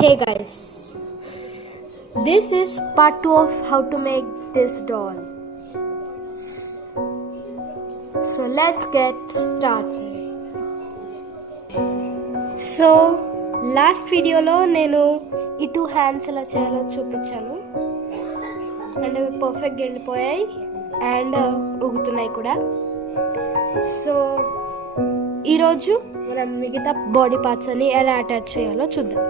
Hey guys, this is part 2 of how to make this doll. So let's get started. So last వీడియోలో నేను ఈ 2 హ్యాండ్స్ ఎలా చేయాలో చూపించాను అండ్ అవి పర్ఫెక్ట్గా ఎండిపోయాయి అండ్ ఊగుతున్నాయి కూడా. సో ఈరోజు మనం మిగతా బాడీ పార్ట్స్ అని ఎలా అటాచ్ చేయాలో చూద్దాం.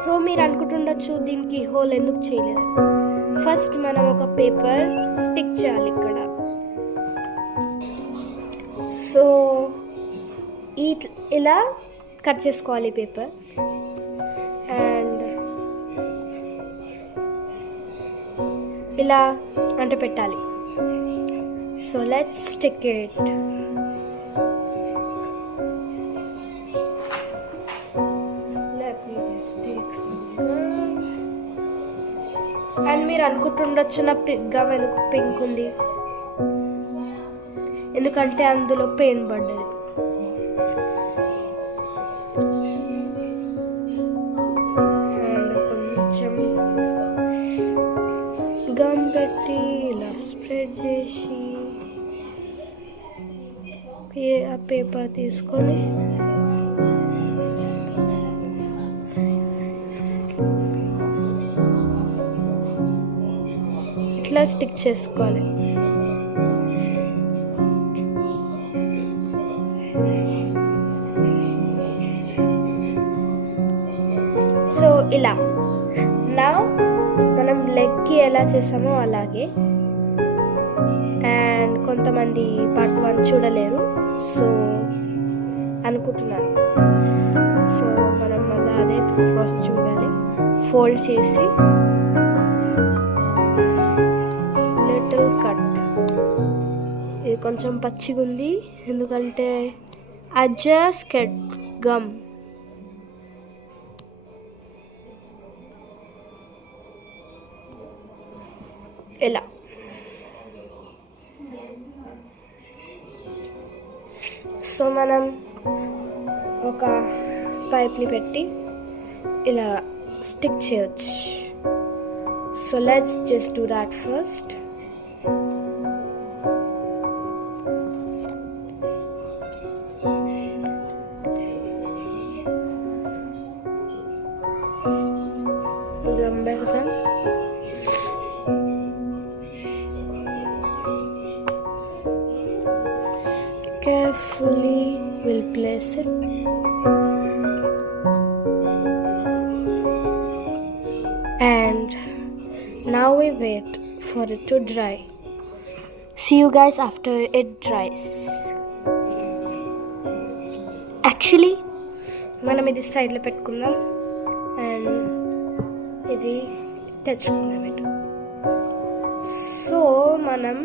సో మీరు అనుకుంటుండొచ్చు దీనికి హోల్ ఎందుకు చేయలేదు. ఫస్ట్ మనం ఒక పేపర్ స్టిక్ చేయాలి ఇక్కడ. సో ఇలా కట్ చేసుకోవాలి పేపర్ అండ్ ఇలా అంటే పెట్టాలి. So let's stick it. And మీరు అనుకుంటుండొచ్చు నా గమ్ ఎందుకు పింక్ ఉంది, ఎందుకంటే అందులో పెయిన్ పడ్డది. అండ్ కొంచెం గమ్ పెట్టి ఇలా స్ప్రెడ్ చేసి ఆ పేపర్ తీసుకొని ఇట్లా స్టిక్ చేసుకోవాలి. సో ఇలా నా మనం లెగ్కి ఎలా చేసామో అలాగే. అండ్ కొంతమంది పార్ట్ 1 చూడలేరు సో అనుకుంటున్నాను. సో మనం మళ్ళీ అదే ఫస్ట్ చూడాలి. ఫోల్డ్ చేసి లిటిల్ కట్. ఇది కొంచెం పచ్చిగా ఉంది ఎందుకంటే అడ్జస్ట్ కెట్ గమ్. ఇలా సో మనం ఒక పైప్ని పెట్టి ఇలా స్టిక్ చేయొచ్చు. So let's just do that first. పెడతాం. Carefully we'll place it. And now we wait for it to dry. See you guys after it dries. Actually మనం ఇది సైడ్లో పెట్టుకుందాం అండ్ ఇది తెచ్చుకుందాం ఇటు. సో మనం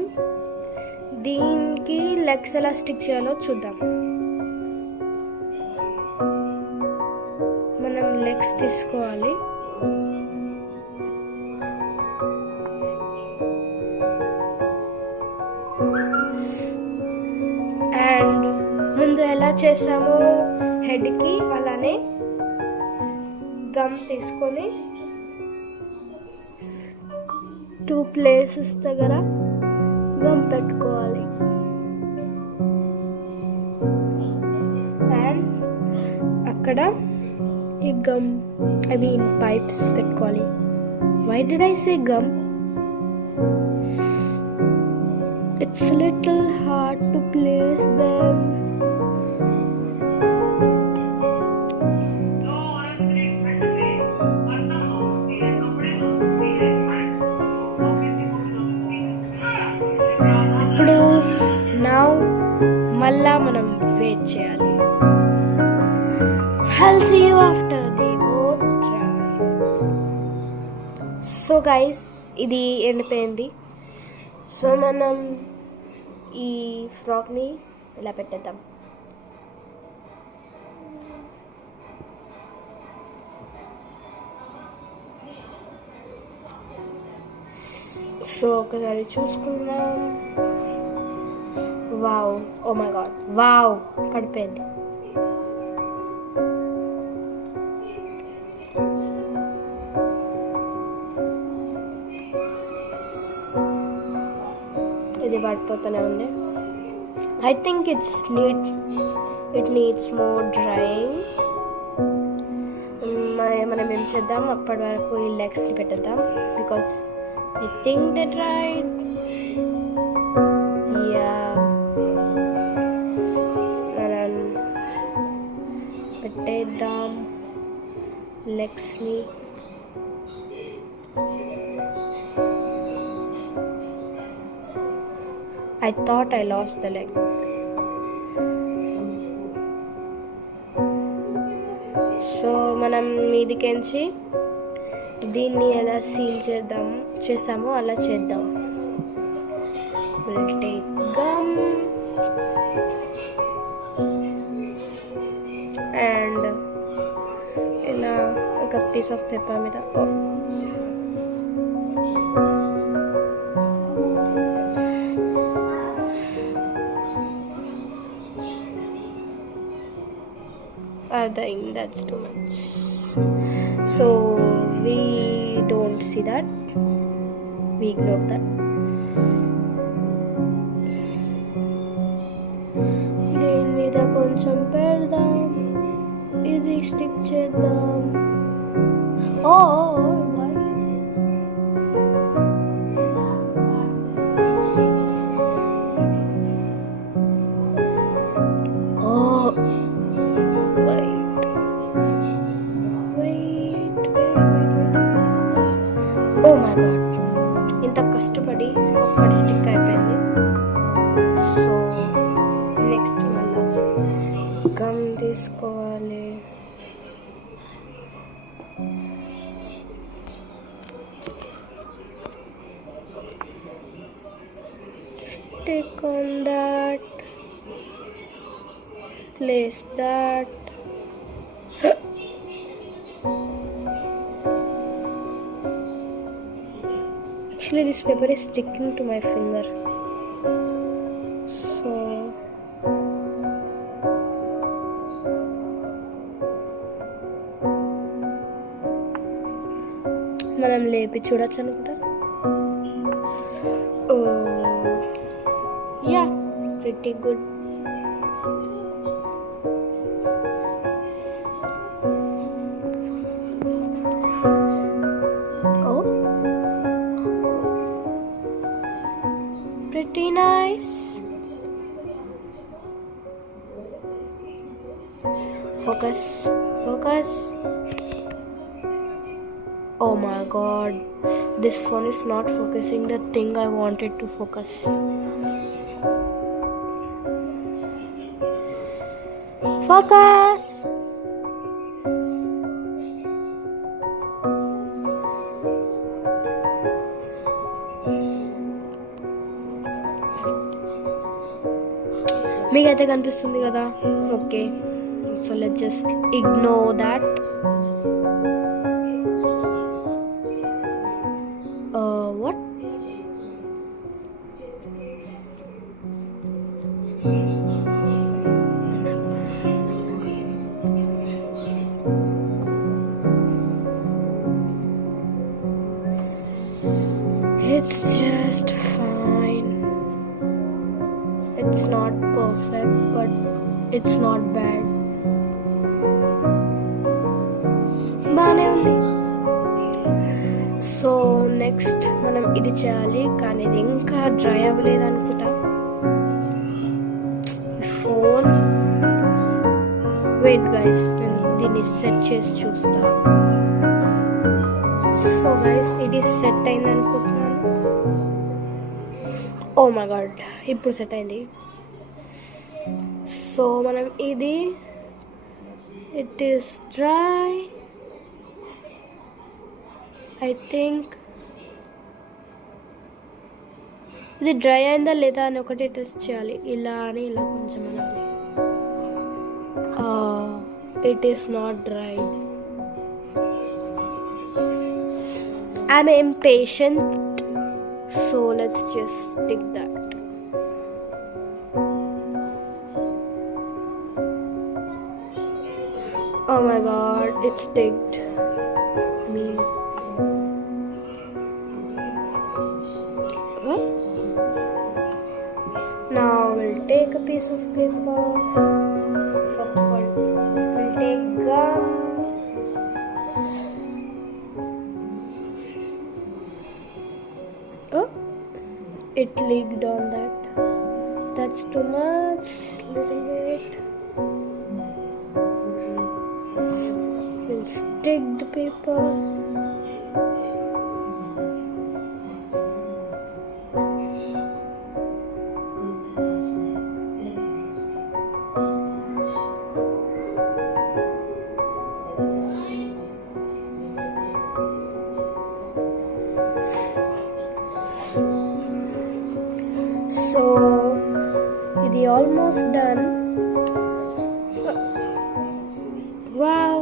దీనికి లెగ్స్ ఎలా స్టిక్ చేయాలో చూద్దాం. మనం లెగ్స్ తీసుకోవాలి అండ్ ముందు ఎలా చేసామో హెడ్కి అలానే గమ్ తీసుకొని 2 ప్లేసెస్ దగ్గర గమ్ పెట్టుకోవాలి అండ్ అక్కడ ఈ గమ్ పైప్స్ పెట్టుకోవాలి. Why did I say gum? It's little hard to place them. ఇప్పుడు మళ్ళా మనం వెయిట్ చేయాలి. I'll see you after they both dry. So guys ఇది ఎండిపోయింది. సో మనం ఈ ఫ్రాక్ని ఇలా పెట్టేద్దాం. సో ఒకసారి చూసుకుందాం. Wow, oh my god, wow పడిపోయింది. ఇది పడిపోతూనే ఉంది. I think it needs more drying. మనం ఏం చేద్దాం, అప్పటి వరకు ఈ లెగ్స్ని పెట్టేద్దాం. Because I think they dried. మనం పెట్టేద్దాం లెగ్స్ని. I thought I lost the leg. So మనం మీదికెంచి దీన్ని ఎలా సీల్ చేసామో అలా చేద్దాం. We'll take gum and ఇలా ఒక పీస్ ఆఫ్ పేపర్ మీద I think that's too much. So we don't see that. We ignore that. దీని మీద కొంచెం పెడదాం, ఇది స్టిక్ చేద్దాం. Oh my god, ఇంత కష్టపడి ఒక్కటి స్టిక్ అయిపోయింది. సో నెక్స్ట్ మళ్ళీ గమ్ తీసుకోవాలి. Stick on that, place that. Actually this paper is sticking to my finger, so మనం లేపి చూడొచ్చు అనుకుంటా. Yeah, pretty good. Pretty nice. Focus. Oh my god, this phone is not focusing the thing I wanted to focus. Focus. మీకైతే కనిపిస్తుంది కదా? Okay, so let's just ignore that. What? It's just fine. It's not perfect, but it's not bad. బానే ఉంది. So next మనం ఇది చేయాలి, కానీ ఇది ఇంకా డ్రై అవ్వలేదు అనుకుంటా. ఫోన్ వెయిట్ గైస్, నేను దీన్ని సెట్ చేసి చూస్తా. సో గైస్ ఇది సెట్ అయింది అనుకుంటున్నాను. ఓ మై గాడ్, ఇప్పుడు సెట్ అయింది. సో మనం ఇది it is dry. I think ఇది డ్రై అయిందా లేదా అని ఒకటి టెస్ట్ చేయాలి. ఇలా అని ఇలా కొంచెం అనాలి. It is not dry. I'm impatient, so let's just stick that. Oh my god, it sticked me. Huh? piece of paper. First of all, we'll take gum. Oh, it leaked on that. That's too much. Little bit. We'll stick the paper. So, ఇది almost done. Wow.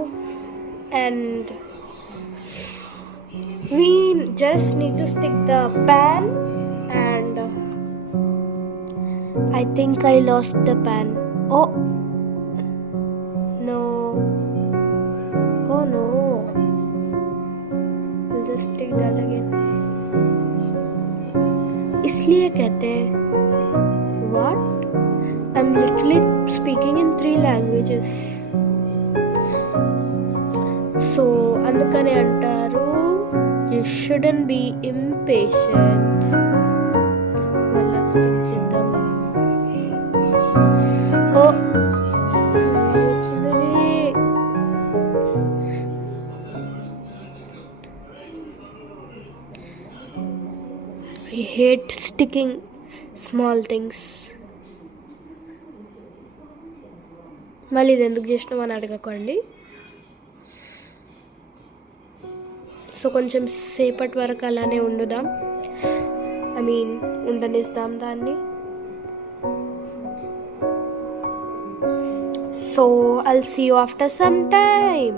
And we just need to stick the pan, and I think I lost the pan. Oh no. Oh no. We'll just stick that again. इसलिए कहते हैं what? I'm literally speaking in 3 languages. So అందుకని అంటారు you shouldn't be impatient. మళ్ళా స్టిక్ చేద్దాం. ఓ I hate sticking small things. మళ్ళీ ఇది ఎందుకు చేసినామని అడగకండి. సో కొంచెం సేపటి వరకు అలానే ఉండుదాం. ఉండనిస్తాం దాన్ని. So I'll see you after some time.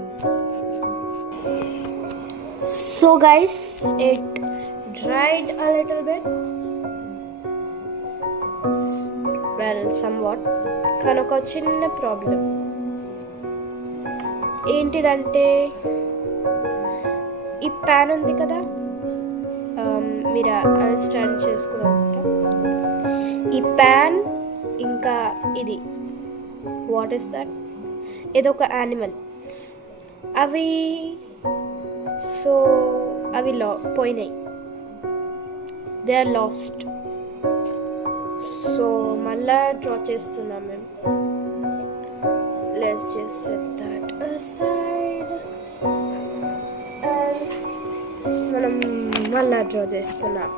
So guys, it dried a little bit. Well, somewhat. కానీ ఒక చిన్న ప్రాబ్లం ఏంటిదంటే ఈ ప్యాన్ ఉంది కదా, మీరు అండర్స్టాండ్ చేసుకున్నారంట. ఈ ప్యాన్ ఇంకా ఇది వాట్ ఇస్ దట్, ఇదొక యానిమల్. అవి పోయినాయి. They are lost. సో మళ్ళా డ్రా చేస్తున్నాం మేము. Let's just set that aside. మనం మళ్ళా డ్రా చేస్తున్నాం.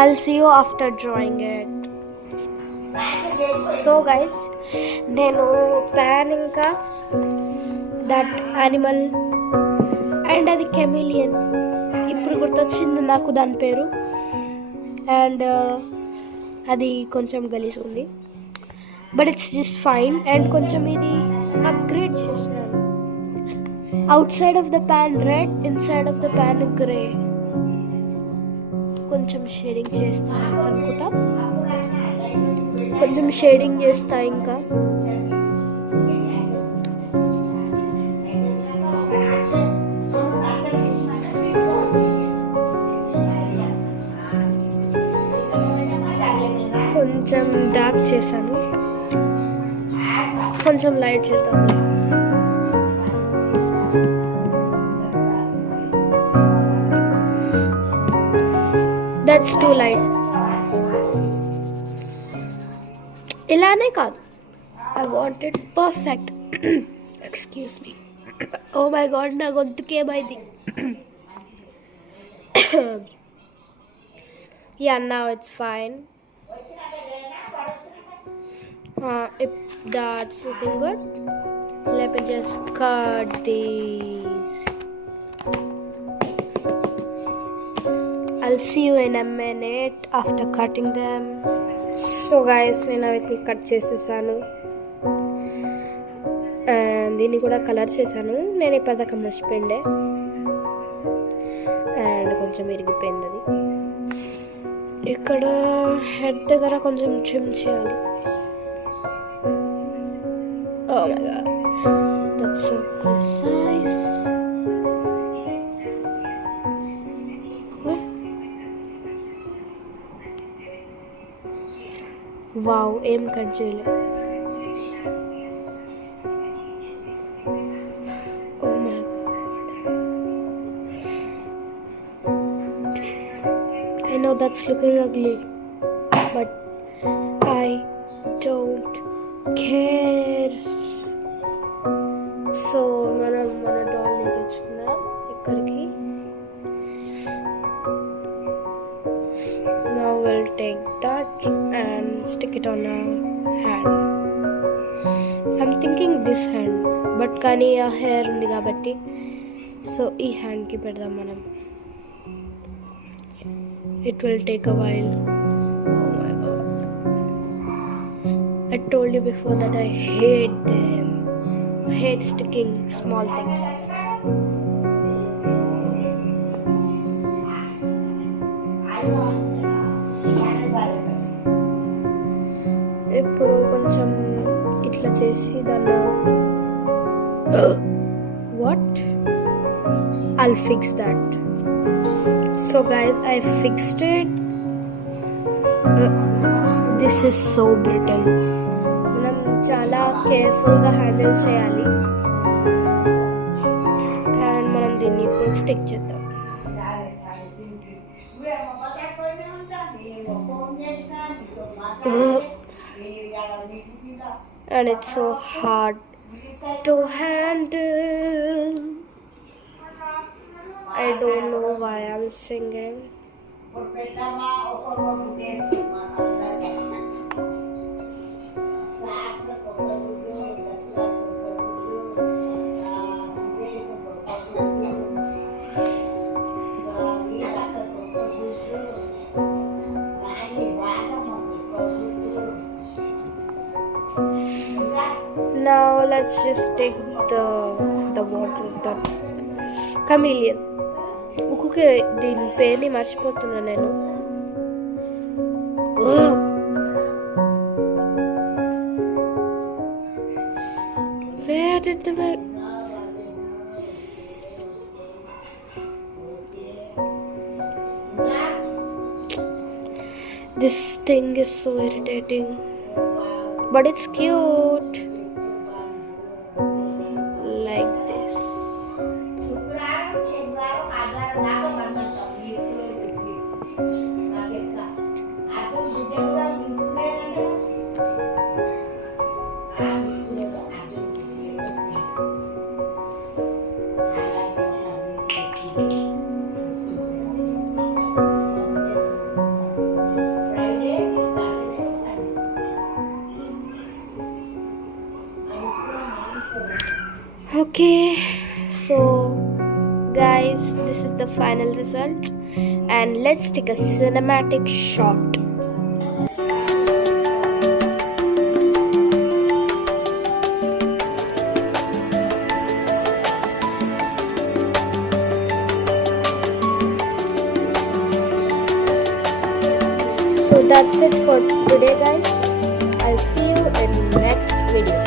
I'll see you after drawing it. So guys, నేను ప్యాన్ ఇంకా దట్ యానిమల్ అండ్ అది కెమిలియన్, ఇప్పుడు గుర్తొచ్చింది నాకు దాని పేరు. అండ్ అది కొంచెం గలీజ్ ఉంది, but it's just fine. And కొంచెం ఇది అప్గ్రేడ్ చేసినాను. Outside of the pan red, inside of the pan grey. కొంచెం షేడింగ్ చేస్తా అనుకుంటా, కొంచెం షేడింగ్ చేస్తా. ఇంకా కొంచెం డార్క్ చేశాను, కొంచెం లైట్ చేద్దాం. That's too light. ఇలానే కాదు, I want it perfect. Excuse me. Oh my god, నా గొంతుకేమైంది. Yeah, now it's fine. If that's looking good, let me just cut these. I'll see you in a minute after cutting them. So guys, నేను వీటిని కట్ చేసేసాను అండ్ దీన్ని కూడా కలర్ చేశాను. నేను ఇప్పటిదాకా మర్చిపోయిండే అండ్ కొంచెం ఇరిగిపోయింది. అది ఇక్కడ హెడ్ దగ్గర కొంచెం ట్రిమ్ చేయాలి. Oh my god, that's so precise. Wow, ఏం కట్ చేయలేదు. Oh my god, I know that's looking ugly, but I don't care. So మనం మన డాల్ని తెచ్చుకుందాం ఇక్కడికి. Now we'll take that and stick it on our hand. I'm thinking this hand, but కానీ ఆ హెయిర్ ఉంది కాబట్టి సో ఈ హ్యాండ్కి పెడదాం మనం. It will take a while. Oh my god, I told you before that I hate them. I hate sticking small things. ఇప్పుడు కొంచెం ఇట్లా చేసి దాన్ని what I'll fix that. So guys, I fixed it. This is so brittle. మనం చాలా కేర్ఫుల్గా హ్యాండిల్ చేయాలి. అండ్ మనం దీన్ని ఇప్పుడు స్టిక్ చేద్దాం. And it's so hard to handle. I don't know why I'm singing. Now let's just take the water, the chameleon. ఒక్కొక్క దీని పేరుని మర్చిపోతున్నా నేను. Where did the This thing is so irritating, but it's cute. Like this. Okay, so guys, this is the final result, and let's take a cinematic shot. So that's it for today, guys. I'll see you in next video.